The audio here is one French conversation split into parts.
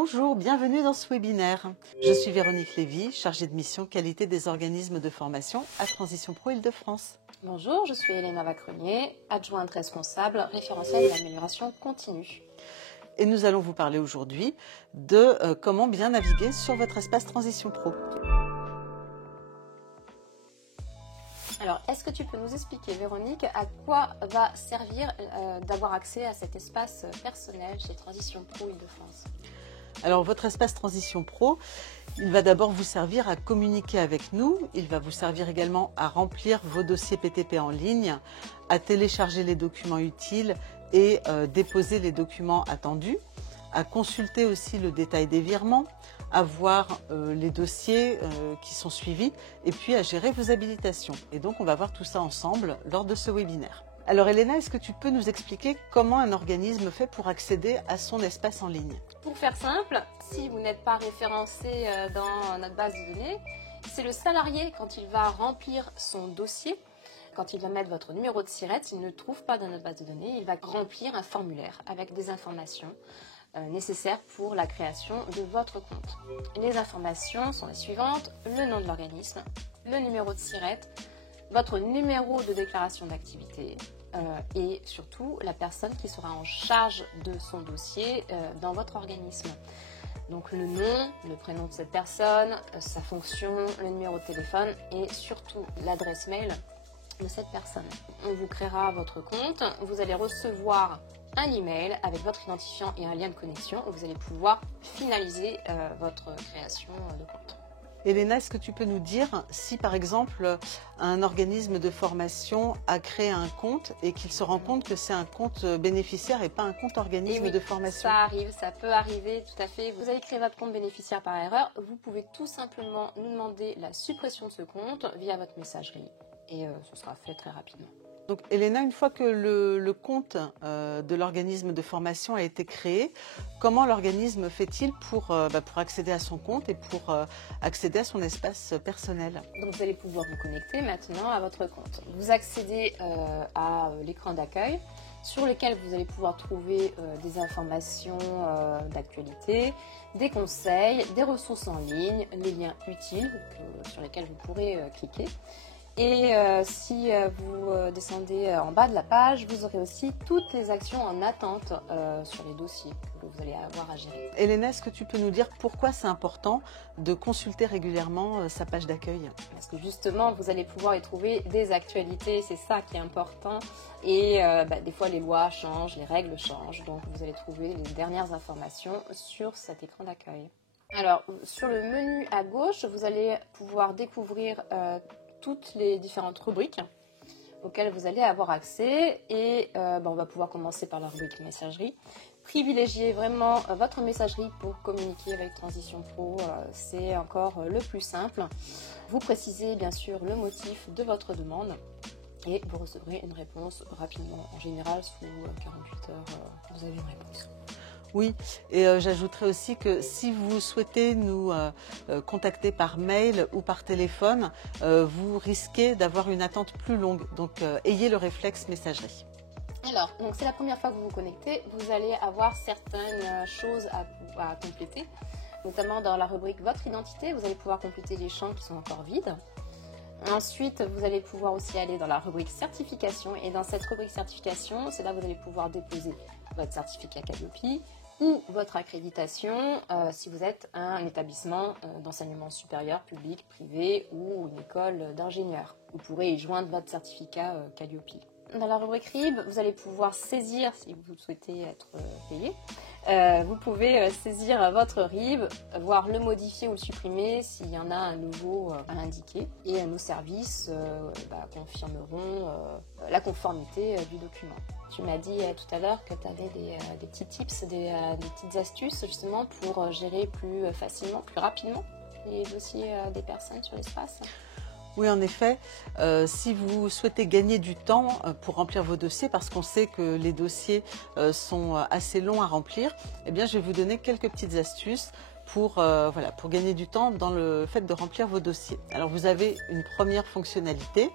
Bonjour, bienvenue dans ce webinaire. Je suis Véronique Lévy, chargée de mission qualité des organismes de formation à Transition Pro Île-de-France. Bonjour, je suis Elena Vacrenier, adjointe responsable référentielle de l'amélioration continue. Et nous allons vous parler aujourd'hui de comment bien naviguer sur votre espace Transition Pro. Alors, est-ce que tu peux nous expliquer, Véronique, à quoi va servir d'avoir accès à cet espace personnel chez Transition Pro Île-de-France ? Alors, votre espace Transition Pro, il va d'abord vous servir à communiquer avec nous. Il va vous servir également à remplir vos dossiers PTP en ligne, à télécharger les documents utiles et déposer les documents attendus, à consulter aussi le détail des virements, à voir les dossiers qui sont suivis et puis à gérer vos habilitations. Et donc, on va voir tout ça ensemble lors de ce webinaire. Alors Elena, est-ce que tu peux nous expliquer comment un organisme fait pour accéder à son espace en ligne? Pour faire simple, si vous n'êtes pas référencé dans notre base de données, c'est le salarié, quand il va remplir son dossier, quand il va mettre votre numéro de SIRET, s'il ne trouve pas dans notre base de données, il va remplir un formulaire avec des informations nécessaires pour la création de votre compte. Les informations sont les suivantes: le nom de l'organisme, le numéro de SIRET, votre numéro de déclaration d'activité et surtout la personne qui sera en charge de son dossier dans votre organisme. Donc le nom, le prénom de cette personne, sa fonction, le numéro de téléphone et surtout l'adresse mail de cette personne. On vous créera votre compte, vous allez recevoir un email avec votre identifiant et un lien de connexion où vous allez pouvoir finaliser votre création de compte. Elena, est-ce que tu peux nous dire si par exemple un organisme de formation a créé un compte et qu'il se rend compte que c'est un compte bénéficiaire et pas un compte organisme de formation? Ça arrive, ça peut arriver, tout à fait. Vous avez créé votre compte bénéficiaire par erreur, vous pouvez tout simplement nous demander la suppression de ce compte via votre messagerie et ce sera fait très rapidement. Donc Elena, une fois que le compte de l'organisme de formation a été créé, comment l'organisme fait-il pour accéder à son compte et pour accéder à son espace personnel? Donc vous allez pouvoir vous connecter maintenant à votre compte. Vous accédez à l'écran d'accueil sur lequel vous allez pouvoir trouver des informations d'actualité, des conseils, des ressources en ligne, les liens utiles sur lesquels vous pourrez cliquer. Et si vous descendez en bas de la page, vous aurez aussi toutes les actions en attente sur les dossiers que vous allez avoir à gérer. Elena, est-ce que tu peux nous dire pourquoi c'est important de consulter régulièrement sa page d'accueil? Parce que justement, vous allez pouvoir y trouver des actualités, c'est ça qui est important. Et des fois, les lois changent, les règles changent, donc vous allez trouver les dernières informations sur cet écran d'accueil. Alors, sur le menu à gauche, vous allez pouvoir découvrir toutes les différentes rubriques auxquelles vous allez avoir accès et on va pouvoir commencer par la rubrique messagerie. Privilégiez vraiment votre messagerie pour communiquer avec Transition Pro, c'est encore le plus simple. Vous précisez bien sûr le motif de votre demande et vous recevrez une réponse rapidement. En général, sous 48 heures, vous avez une réponse. Oui, et j'ajouterais aussi que si vous souhaitez nous contacter par mail ou par téléphone, vous risquez d'avoir une attente plus longue. Donc, ayez le réflexe messagerie. Alors, donc c'est la première fois que vous vous connectez, vous allez avoir certaines choses à compléter, notamment dans la rubrique Votre identité, vous allez pouvoir compléter les champs qui sont encore vides. Ensuite, vous allez pouvoir aussi aller dans la rubrique certification et dans cette rubrique certification, c'est là que vous allez pouvoir déposer votre certificat Calliope ou votre accréditation si vous êtes un établissement d'enseignement supérieur, public, privé ou une école d'ingénieurs. Vous pourrez y joindre votre certificat Calliope. Dans la rubrique RIB, vous allez pouvoir saisir, si vous souhaitez être payé, vous pouvez saisir votre RIB, voir le modifier ou le supprimer s'il y en a un nouveau à indiquer. Et nos services confirmeront la conformité du document. Tu m'as dit tout à l'heure que tu avais des petits tips, des petites astuces justement pour gérer plus facilement, plus rapidement les dossiers des personnes sur l'espace. Oui, en effet, si vous souhaitez gagner du temps pour remplir vos dossiers, parce qu'on sait que les dossiers sont assez longs à remplir, eh bien, je vais vous donner quelques petites astuces voilà, pour gagner du temps dans le fait de remplir vos dossiers. Alors vous avez une première fonctionnalité,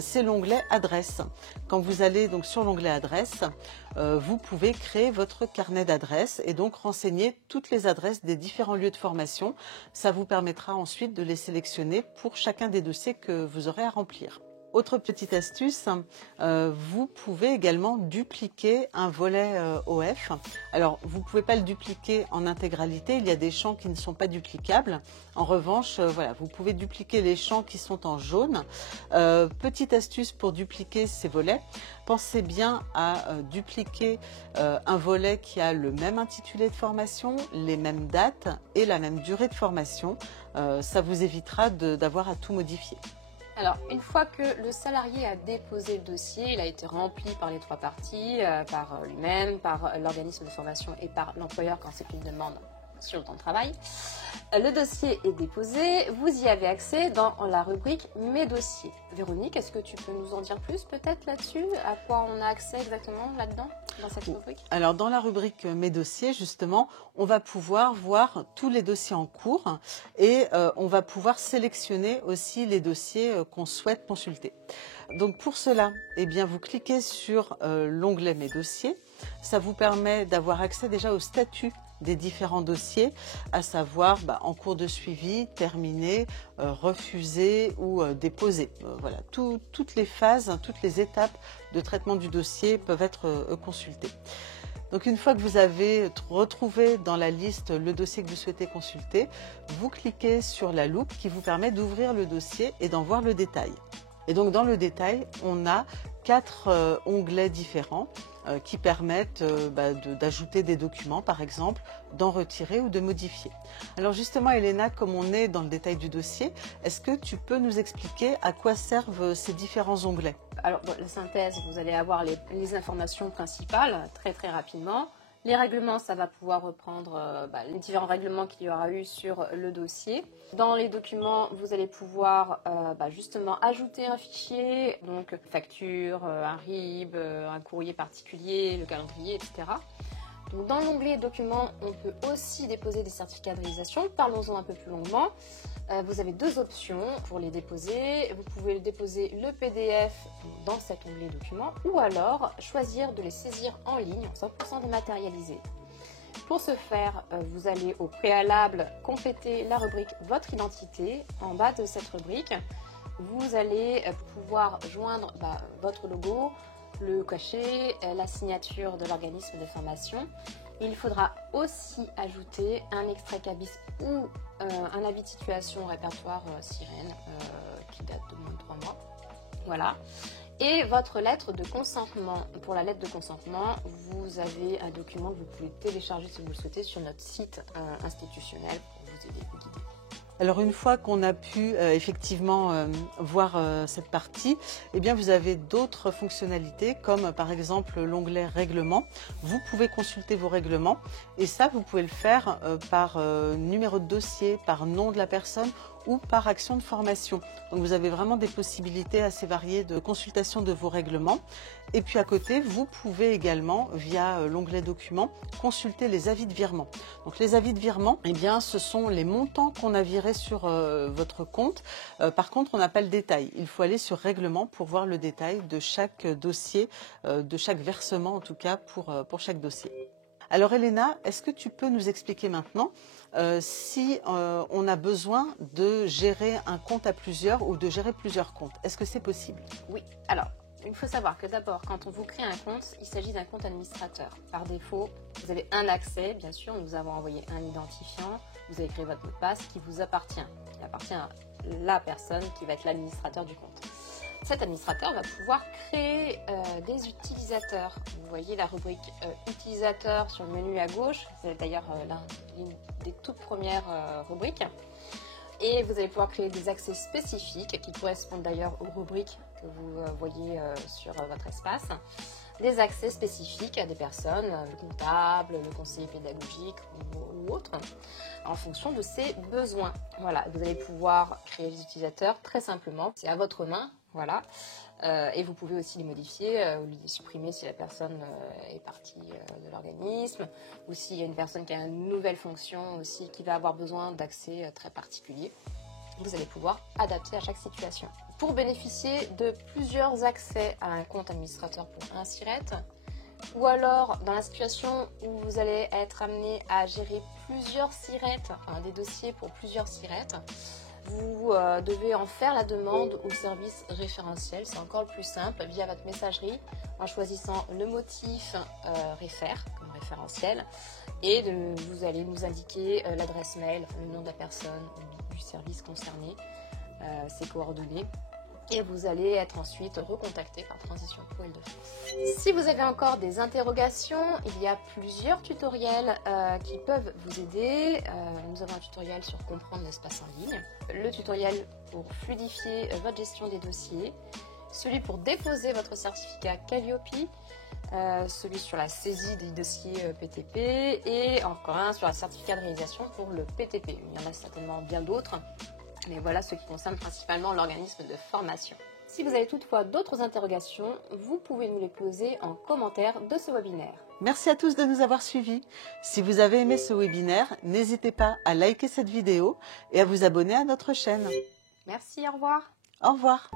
c'est l'onglet Adresse. Quand vous allez donc sur l'onglet Adresse, vous pouvez créer votre carnet d'adresses et donc renseigner toutes les adresses des différents lieux de formation. Ça vous permettra ensuite de les sélectionner pour chacun des dossiers que vous aurez à remplir. Autre petite astuce, vous pouvez également dupliquer un volet OF. Alors, vous ne pouvez pas le dupliquer en intégralité, il y a des champs qui ne sont pas duplicables. En revanche, voilà, vous pouvez dupliquer les champs qui sont en jaune. Petite astuce pour dupliquer ces volets, pensez bien à dupliquer un volet qui a le même intitulé de formation, les mêmes dates et la même durée de formation. Ça vous évitera d'avoir à tout modifier. Alors, une fois que le salarié a déposé le dossier, il a été rempli par les trois parties, par lui-même, par l'organisme de formation et par l'employeur quand c'est une demande sur le temps de travail. Le dossier est déposé, vous y avez accès dans la rubrique « Mes dossiers ». Véronique, est-ce que tu peux nous en dire plus peut-être là-dessus? À quoi on a accès exactement là-dedans, dans cette rubrique? Alors dans la rubrique « Mes dossiers », justement, on va pouvoir voir tous les dossiers en cours et on va pouvoir sélectionner aussi les dossiers qu'on souhaite consulter. Donc pour cela, eh bien, vous cliquez sur l'onglet « Mes dossiers ». Ça vous permet d'avoir accès déjà au statut des différents dossiers, à savoir en cours de suivi, terminé, refusé ou déposé. Voilà, toutes les phases, toutes les étapes de traitement du dossier peuvent être consultées. Donc une fois que vous avez retrouvé dans la liste le dossier que vous souhaitez consulter, vous cliquez sur la loupe qui vous permet d'ouvrir le dossier et d'en voir le détail. Et donc dans le détail, on a 4 onglets différents qui permettent d'ajouter des documents par exemple, d'en retirer ou de modifier. Alors justement Elena, comme on est dans le détail du dossier, est-ce que tu peux nous expliquer à quoi servent ces différents onglets? Alors la synthèse, vous allez avoir les informations principales très rapidement. Les règlements, ça va pouvoir reprendre les différents règlements qu'il y aura eu sur le dossier. Dans les documents, vous allez pouvoir justement ajouter un fichier, donc facture, un RIB, un courrier particulier, le calendrier, etc. Donc, dans l'onglet documents, on peut aussi déposer des certificats de réalisation. Parlons-en un peu plus longuement. Vous avez 2 options pour les déposer. Vous pouvez déposer le PDF dans cet onglet documents ou alors choisir de les saisir en ligne, en 100% dématérialisé. Pour ce faire, vous allez au préalable compléter la rubrique « Votre identité ». En bas de cette rubrique, vous allez pouvoir joindre votre logo, le cachet, la signature de l'organisme de formation. Il faudra aussi ajouter un extrait CABIS ou un avis de situation au répertoire Sirène qui date de moins de 3 mois. Voilà. Et votre lettre de consentement. Pour la lettre de consentement, vous avez un document que vous pouvez télécharger si vous le souhaitez sur notre site institutionnel pour vous aider, vous guider. Alors une fois qu'on a pu effectivement voir cette partie, eh bien vous avez d'autres fonctionnalités comme par exemple l'onglet règlement. Vous pouvez consulter vos règlements et ça vous pouvez le faire par numéro de dossier, par nom de la personne ou par action de formation. Donc vous avez vraiment des possibilités assez variées de consultation de vos règlements. Et puis à côté, vous pouvez également, via l'onglet documents, consulter les avis de virement. Donc les avis de virement, eh bien, ce sont les montants qu'on a virés sur votre compte. Par contre, on n'a pas le détail. Il faut aller sur règlement pour voir le détail de chaque dossier, de chaque versement en tout cas pour chaque dossier. Alors Elena, est-ce que tu peux nous expliquer maintenant si on a besoin de gérer un compte à plusieurs ou de gérer plusieurs comptes? Est-ce que c'est possible? Oui, alors il faut savoir que d'abord, quand on vous crée un compte, il s'agit d'un compte administrateur. Par défaut, vous avez un accès, bien sûr, nous avons envoyé un identifiant, vous avez créé votre mot de passe qui vous appartient. Il appartient à la personne qui va être l'administrateur du compte. Cet administrateur va pouvoir créer des utilisateurs. Vous voyez la rubrique utilisateurs sur le menu à gauche, c'est d'ailleurs l'une des toutes premières rubriques. Et vous allez pouvoir créer des accès spécifiques qui correspondent d'ailleurs aux rubriques que vous voyez sur votre espace. Des accès spécifiques à des personnes, le comptable, le conseiller pédagogique ou autre, en fonction de ses besoins. Voilà, vous allez pouvoir créer les utilisateurs très simplement, c'est à votre main. Voilà. Et vous pouvez aussi les modifier ou les supprimer si la personne est partie de l'organisme ou s'il y a une personne qui a une nouvelle fonction aussi qui va avoir besoin d'accès très particulier. Vous allez pouvoir adapter à chaque situation. Pour bénéficier de plusieurs accès à un compte administrateur pour un SIRET, ou alors dans la situation où vous allez être amené à gérer plusieurs SIRET, enfin des dossiers pour plusieurs SIRET, vous devez en faire la demande au service référentiel. C'est encore le plus simple via votre messagerie en choisissant le motif réfère comme référentiel et vous allez nous indiquer l'adresse mail, le nom de la personne du service concerné, ses coordonnées. Et vous allez être ensuite recontacté par Transition Pro Île-de-France. Si vous avez encore des interrogations, il y a plusieurs tutoriels qui peuvent vous aider. Nous avons un tutoriel sur comprendre l'espace en ligne, le tutoriel pour fluidifier votre gestion des dossiers, celui pour déposer votre certificat Calliope, celui sur la saisie des dossiers PTP et encore un sur le certificat de réalisation pour le PTP. Il y en a certainement bien d'autres. Mais voilà ce qui concerne principalement l'organisme de formation. Si vous avez toutefois d'autres interrogations, vous pouvez nous les poser en commentaire de ce webinaire. Merci à tous de nous avoir suivis. Si vous avez aimé ce webinaire, n'hésitez pas à liker cette vidéo et à vous abonner à notre chaîne. Merci, au revoir. Au revoir.